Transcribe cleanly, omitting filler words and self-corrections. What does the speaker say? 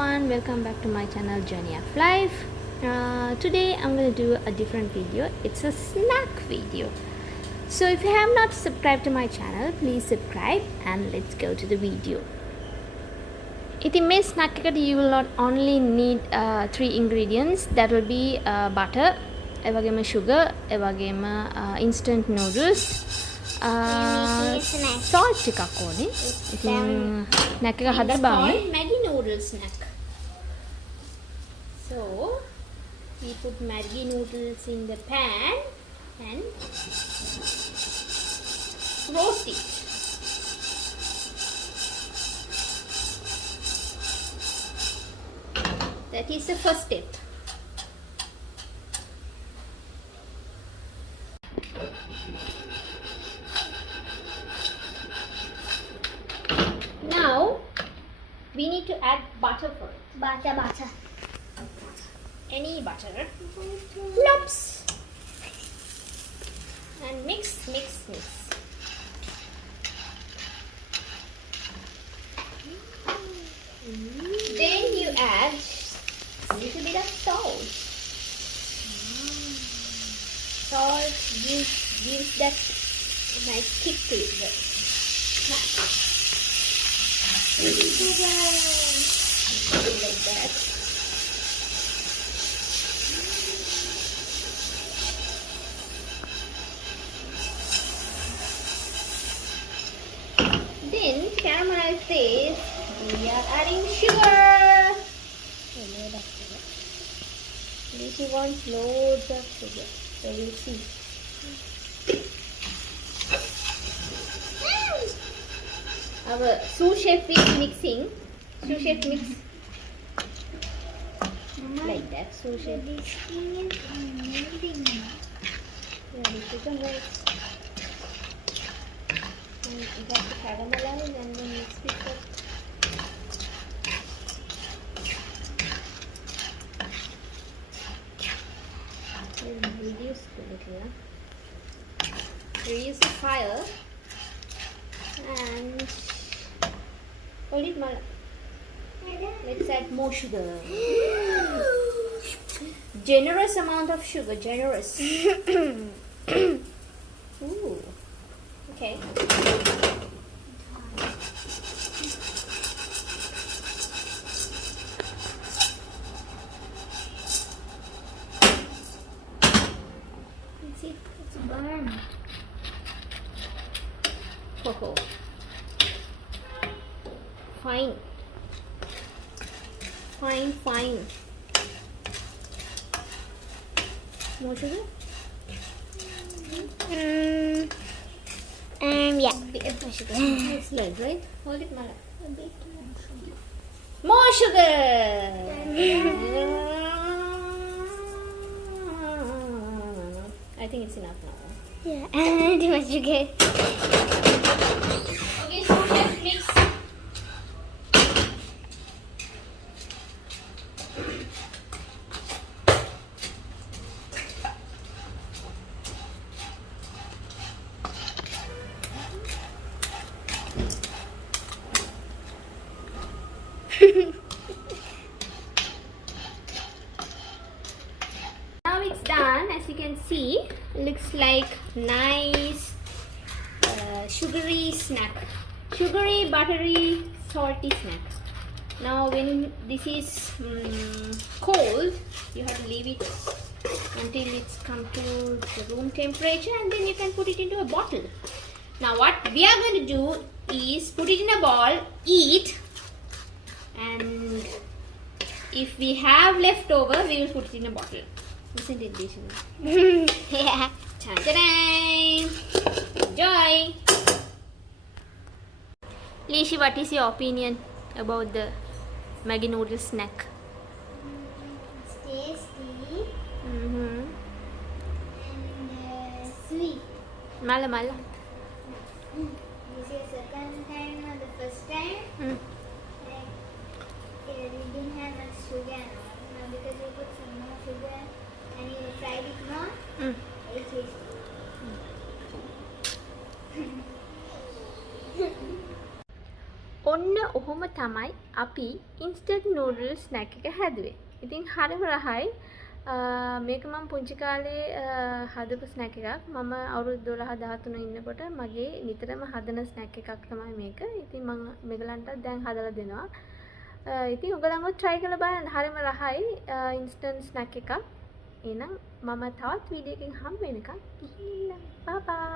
everyone, welcome back to my channel Journey of Life. Today I'm going to do a different video. It's a snack video. So if you have not subscribed to my channel, please subscribe and let's go to the video. ඉතින් මේ snack එකට you will not only need three ingredients. That will be butter, ඒ වගේම sugar, ඒ වගේම instant noodles, salt ටිකක් ඕනේ. ඉතින් snack එක හදලා බලමු. Maggi noodle snack. So we put Maggi noodles in the pan and roast it. That is the first step. Now we need to add butter for it. Butter. Any butter. Lops. And mix. Then you add a little bit of salt. Salt gives that nice kick to it. Like that. Then to caramelize this, we are adding sugar. She wants loads of sugar, so we'll see. Our sous chef is mixing. Sous chef mix like that. Sous chef. Yeah, the sugar mix. And you have to caramelize and then mix it up. Reduce a little. Reduce the fire and hold it, Mala. Let's add more sugar. Generous amount of sugar, generous. Ooh. Okay. See, it's burned. Oh. Fine. More sugar? Yeah, bit more sugar. It's light, right? Hold it, Mala. A bit more sugar. I think it's enough now. Yeah, too much sugar. Okay, so let's mix. Now it's done. As you can see, it looks like nice sugary snack, sugary, buttery, salty snack. Now when this is cold, you have to leave it until it's come to the room temperature, and then you can put it into a bottle. Now what we are going to do is put it in a bowl, eat, and if we have leftover, we will put it in a bottle. Isn't it delicious? Yeah. Ta-da! Enjoy! Lishi, what is your opinion about the Maggi noodle snack? It's tasty Mm-hmm. and sweet. Mala. This is second time or the first time. We didn't have much sugar and all. Now because we put some more sugar and you fried it more, very tasty. ඔන්න ඔහොම තමයි අපි instant noodle snack එක හැදුවේ. ඉතින් හරිම රහයි. මේක මම පුංචි කාලේ හදපු ස්නැක් එකක්. මම අවුරුදු 12 13 ඉන්නකොට මගේ නිතරම හදන ස්නැක් එකක් තමයි මේක. ඉතින් මම මේගලන්ට දැන් හදලා දෙනවා. ඉතින් ඔයගලම try කරලා බලන්න. හරිම රහයි instant snack එකක්. එහෙනම් මම තවත් වීඩියෝ එකකින් හම්බ වෙනකම් ගිහින්. bye bye.